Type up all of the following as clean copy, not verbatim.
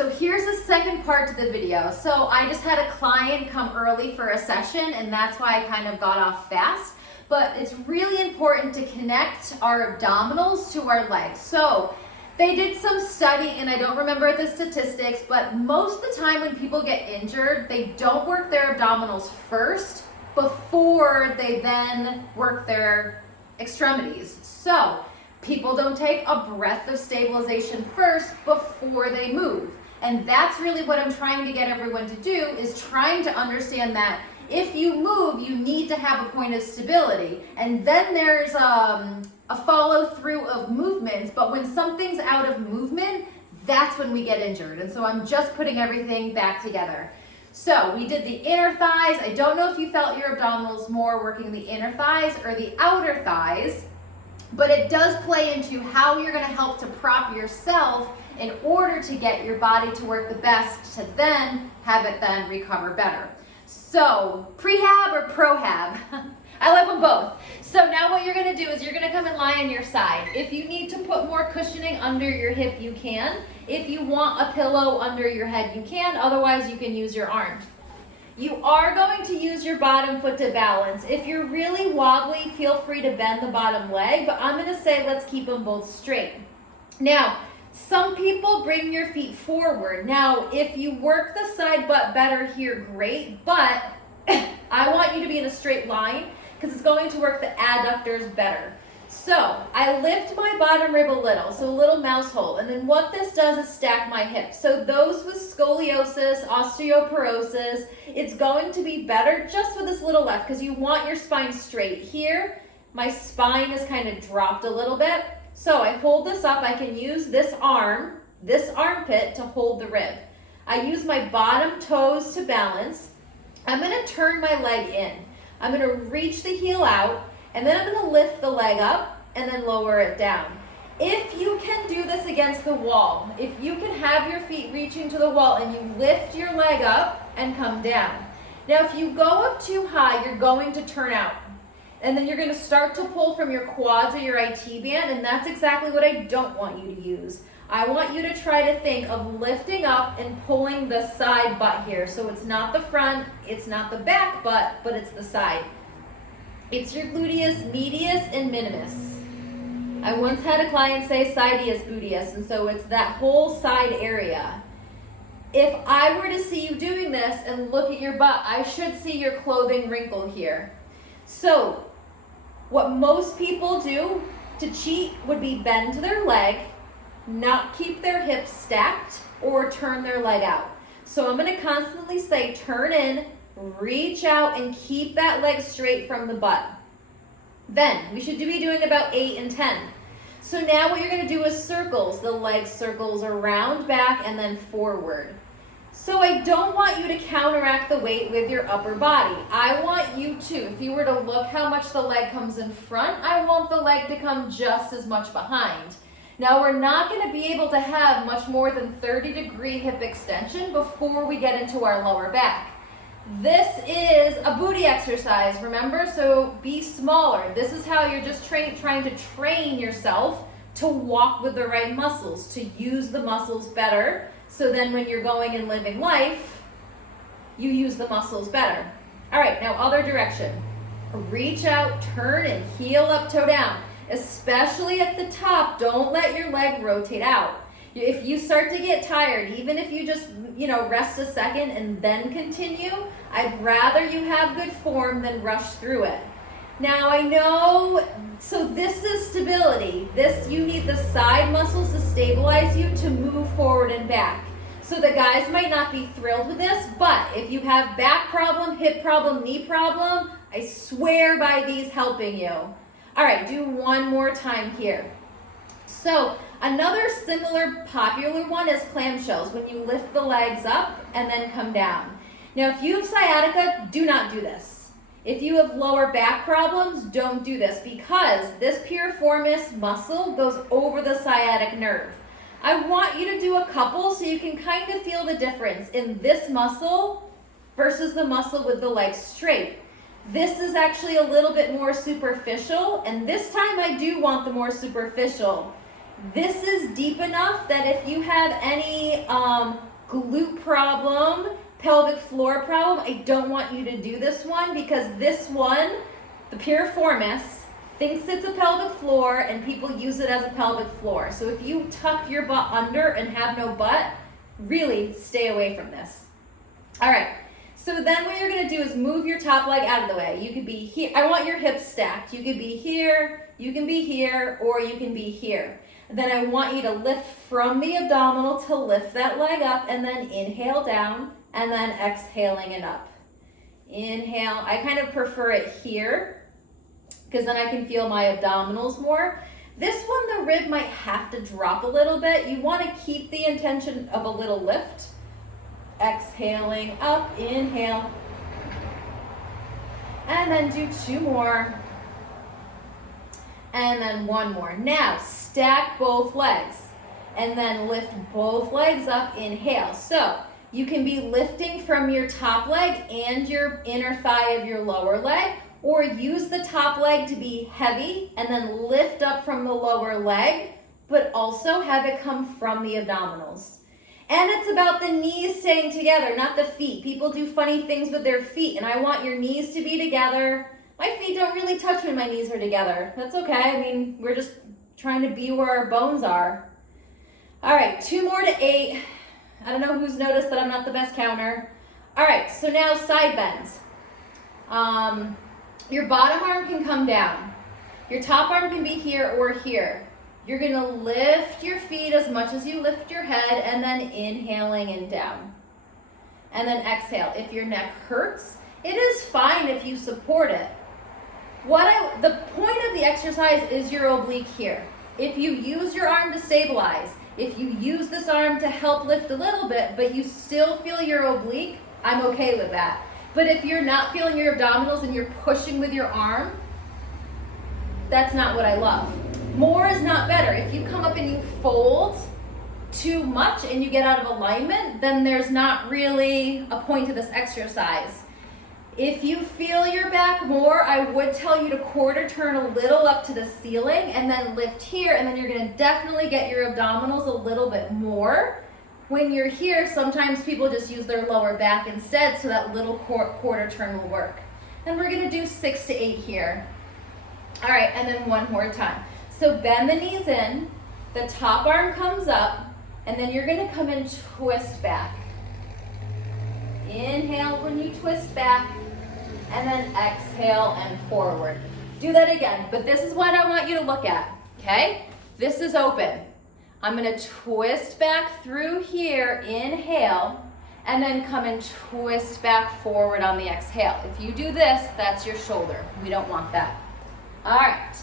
so here's the second part to the video. So I just had a client come early for a session, and that's why I kind of got off fast. But it's really important to connect our abdominals to our legs. So they did some study, and I don't remember the statistics, but most of the time when people get injured, they don't work their abdominals first before they then work their extremities. So people don't take a breath of stabilization first before they move. And that's really what I'm trying to get everyone to do, is trying to understand that if you move, you need to have a point of stability. And then there's a follow through of movements, but when something's out of movement, that's when we get injured. And so I'm just putting everything back together. So we did the inner thighs. I don't know if you felt your abdominals more working the inner thighs or the outer thighs, but it does play into how you're gonna help to prop yourself in order to get your body to work the best to then have it then recover better. So prehab or prohab? I like them both. So now what you're gonna do is you're gonna come and lie on your side. If you need to put more cushioning under your hip, you can. If you want a pillow under your head, you can. Otherwise, you can use your arm. You are going to use your bottom foot to balance. If you're really wobbly, feel free to bend the bottom leg, but I'm gonna say let's keep them both straight. Now, some people bring your feet forward. Now, if you work the side butt better here, great, but I want you to be in a straight line because it's going to work the adductors better. So I lift my bottom rib a little, so a little mouse hole, and then what this does is stack my hips. So those with scoliosis, osteoporosis, it's going to be better just with this little left because you want your spine straight. Here, my spine is kind of dropped a little bit. So I hold this up. I can use this arm, this armpit to hold the rib. I use my bottom toes to balance. I'm gonna turn my leg in. I'm gonna reach the heel out, and then I'm gonna lift the leg up and then lower it down. If you can do this against the wall, if you can have your feet reaching to the wall and you lift your leg up and come down. Now, if you go up too high, you're going to turn out. And then you're gonna start to pull from your quads or your IT band, and that's exactly what I don't want you to use. I want you to try to think of lifting up and pulling the side butt here. So it's not the front, it's not the back butt, but it's the side. It's your gluteus medius and minimus. I once had a client say sideus gluteus, and so it's that whole side area. If I were to see you doing this and look at your butt, I should see your clothing wrinkle here. So what most people do to cheat would be bend their leg, not keep their hips stacked, or turn their leg out. So I'm gonna constantly say turn in, reach out, and keep that leg straight from the butt. Then we should be doing about 8 and 10. So now what you're gonna do is circles. The leg circles around, back, and then forward. So I don't want you to counteract the weight with your upper body. I want you to, if you were to look how much the leg comes in front, I want the leg to come just as much behind. Now we're not gonna be able to have much more than 30-degree hip extension before we get into our lower back. This is a booty exercise, remember? So be smaller. This is how you're just trying to train yourself to walk with the right muscles, to use the muscles better. So then when you're going and living life, you use the muscles better. All right, now other direction. Reach out, turn, and heel up, toe down. Especially at the top, don't let your leg rotate out. If you start to get tired, even if you just, rest a second and then continue, I'd rather you have good form than rush through it. Now I know, so this is stability. You need the side muscles to stabilize you to move forward and back. So the guys might not be thrilled with this, but if you have back problem, hip problem, knee problem, I swear by these helping you. All right, do one more time here. So another similar popular one is clamshells, when you lift the legs up and then come down. Now if you have sciatica, do not do this. If you have lower back problems, don't do this because this piriformis muscle goes over the sciatic nerve. I want you to do a couple so you can kind of feel the difference in this muscle versus the muscle with the legs straight. This is actually a little bit more superficial, and this time I do want the more superficial. This is deep enough that if you have any glute problem, pelvic floor problem, I don't want you to do this one, because this one, the piriformis, thinks it's a pelvic floor and people use it as a pelvic floor. So if you tuck your butt under and have no butt, really stay away from this. All right, so then what you're gonna do is move your top leg out of the way. You could be here, I want your hips stacked. You could be here, you can be here, or you can be here. Then I want you to lift from the abdominal to lift that leg up, and then inhale down, and then exhaling it up. Inhale, I kind of prefer it here, because then I can feel my abdominals more. This one, the rib might have to drop a little bit. You want to keep the intention of a little lift. Exhaling up, inhale. And then do 2 more. And then 1 more. Now, stack both legs. And then lift both legs up, inhale. So, you can be lifting from your top leg and your inner thigh of your lower leg, or use the top leg to be heavy and then lift up from the lower leg, but also have it come from the abdominals. And it's about the knees staying together, not the feet. People do funny things with their feet, and I want your knees to be together. My feet don't really touch when my knees are together. That's okay. I mean, we're just trying to be where our bones are. All right, 2 more to 8. I don't know who's noticed that I'm not the best counter. All right, so now side bends. Your bottom arm can come down. Your top arm can be here or here. You're gonna lift your feet as much as you lift your head, and then inhaling and down. And then exhale. If your neck hurts, it is fine if you support it. The point of the exercise is your oblique here. If you use your arm to stabilize, if you use this arm to help lift a little bit, but you still feel your oblique, I'm okay with that. But if you're not feeling your abdominals and you're pushing with your arm, that's not what I love. More is not better. If you come up and you fold too much and you get out of alignment, then there's not really a point to this exercise. If you feel your back more, I would tell you to quarter turn a little up to the ceiling and then lift here, and then you're gonna definitely get your abdominals a little bit more. When you're here, sometimes people just use their lower back instead, so that little quarter turn will work. And we're gonna do 6 to 8 here. All right, and then 1 more time. So bend the knees in, the top arm comes up, and then you're gonna come and twist back. Inhale when you twist back, and then exhale and forward. Do that again, but this is what I want you to look at, okay? This is open. I'm gonna twist back through here, inhale, and then come and twist back forward on the exhale. If you do this, that's your shoulder. We don't want that. All right,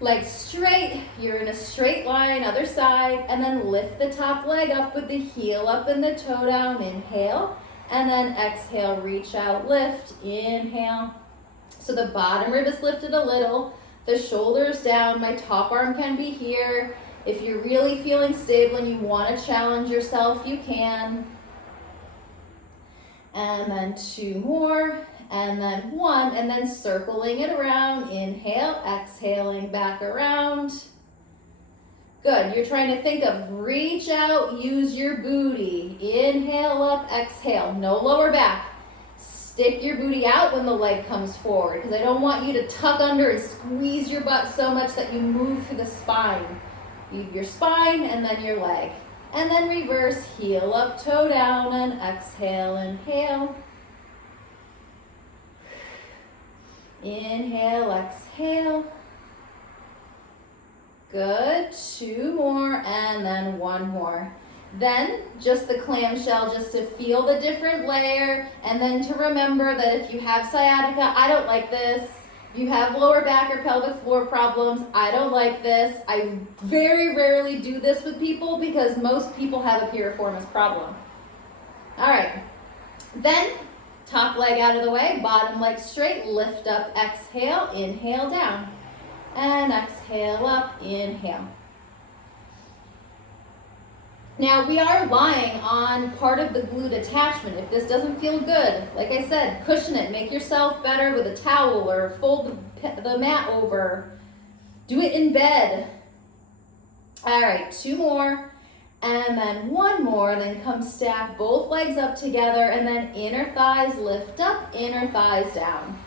legs straight, you're in a straight line, other side, and then lift the top leg up with the heel up and the toe down, inhale, and then exhale, reach out, lift, inhale. So the bottom rib is lifted a little, the shoulders down, my top arm can be here. If you're really feeling stable and you want to challenge yourself, you can. And then 2 more, and then 1, and then circling it around. Inhale, exhaling back around. Good, you're trying to think of reach out, use your booty. Inhale up, exhale, no lower back. Stick your booty out when the leg comes forward, because I don't want you to tuck under and squeeze your butt so much that you move through the spine. Your spine and then your leg. And then reverse, heel up, toe down, and exhale, inhale. Inhale, exhale. Good, 2 more, and then 1 more. Then just the clamshell, just to feel the different layer, and then to remember that if you have sciatica, I don't like this. If you have lower back or pelvic floor problems, I don't like this. I very rarely do this with people because most people have a piriformis problem. All right, then top leg out of the way, bottom leg straight, lift up, exhale, inhale down, and exhale up, inhale. Now we are lying on part of the glute attachment. If this doesn't feel good, like I said, cushion it, make yourself better with a towel or fold the mat over. Do it in bed. All right, 2 more, and then 1 more, then come stack both legs up together, and then inner thighs lift up, inner thighs down.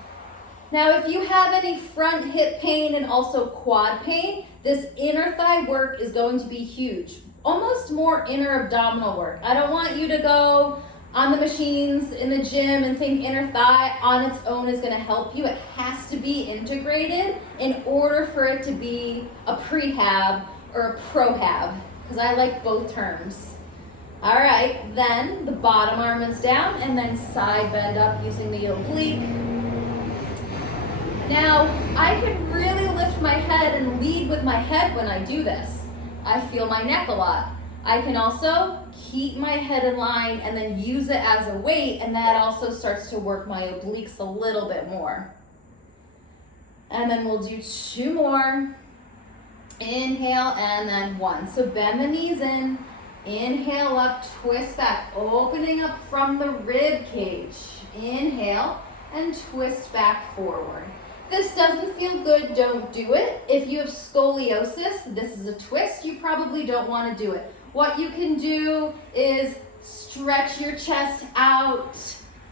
Now, if you have any front hip pain and also quad pain, this inner thigh work is going to be huge. Almost more inner abdominal work. I don't want you to go on the machines in the gym and think inner thigh on its own is gonna help you. It has to be integrated in order for it to be a prehab or a prohab, because I like both terms. All right, then the bottom arm is down and then side bend up using the oblique. Now, I can really lift my head and lead with my head when I do this. I feel my neck a lot. I can also keep my head in line and then use it as a weight, and that also starts to work my obliques a little bit more. And then we'll do 2 more. Inhale and then 1. So bend the knees in, inhale up, twist back, opening up from the rib cage. Inhale and twist back forward. If this doesn't feel good, don't do it. If you have scoliosis, this is a twist, you probably don't want to do it. What you can do is stretch your chest out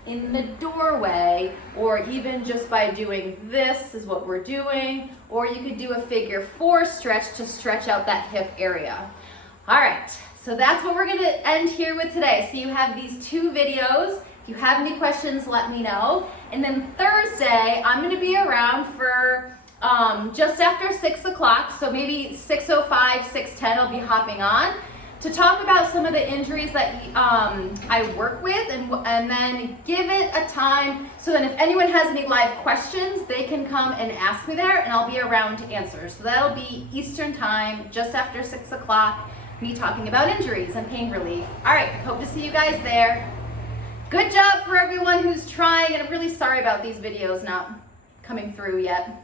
in the doorway, or even just by doing this is what we're doing, or you could do a figure 4 stretch to stretch out that hip area. All right, so that's what we're gonna end here with today. So you have these 2 videos. If you have any questions, let me know. And then Thursday, I'm gonna be around for just after 6 o'clock, so maybe 6:05, 6:10, I'll be hopping on to talk about some of the injuries that I work with, and then give it a time so that if anyone has any live questions, they can come and ask me there, and I'll be around to answer. So that'll be Eastern time, just after 6 o'clock, me talking about injuries and pain relief. All right, hope to see you guys there. Good job for everyone who's trying, and I'm really sorry about these videos not coming through yet.